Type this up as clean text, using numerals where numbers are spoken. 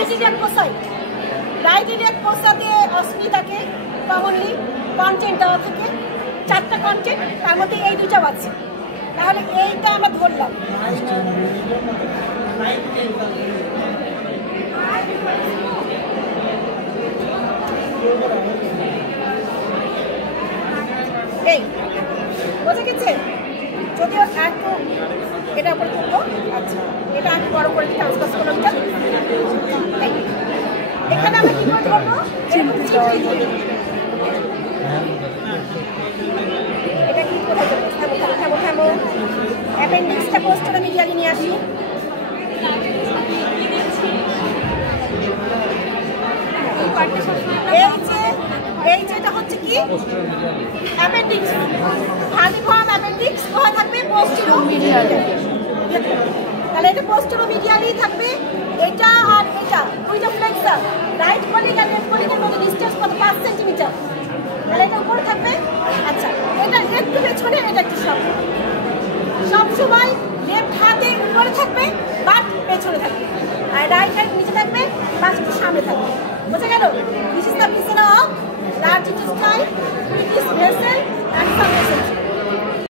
Right iliac ফোসা দিয়ে অস্মিতাকে commonly content দেওয়া থাকে, 4টা কন্টেন্ট, তার মধ্যে এই 2টা আছে। তাহলে এইটা আমরা ধরলাম। এই বোঝা গেছে? যদিও একটু এটা উপরে তুলবো। আচ্ছা, এটা একটু বড় করে ট্রান্সফার করলাম। এখানে আমরা কি করে ধরবো? এটা কি করে থামো অ্যাপেন্ডিক্সটা পোস্টারে মিডিয়ালি নিয়ে আসি। এই যে এটা হচ্ছে কি অ্যাপেন্ডিক্স, ভার্মিফর্ম অ্যাপেন্ডিক্স কোথায় থাকবে? পোস্টেরো মিডিয়ালি। তাহলে এটা পোস্টেরো মিডিয়ালি থাকবে। এটা আর এটা 2টা ফ্লেক্সার, রাইট কলিক আর লেফট কলিকের মধ্যে ডিসটেন্স কত? 5 সেন্টিমিটার। তাহলে এটা উপরে থাকবে। আচ্ছা, এটা একটু পেছনে, এটা একটু সামনে। সব সময় লেফট হাতে উপরে থাকবে, বাট পেছনে থাকবে, আর রাইট হ্যান্ড নিচে থাকবে, বাট একটু সামনে থাকবে। বোঝা গেল? This is the viscera of large intestine, it is vessel and sub vessel.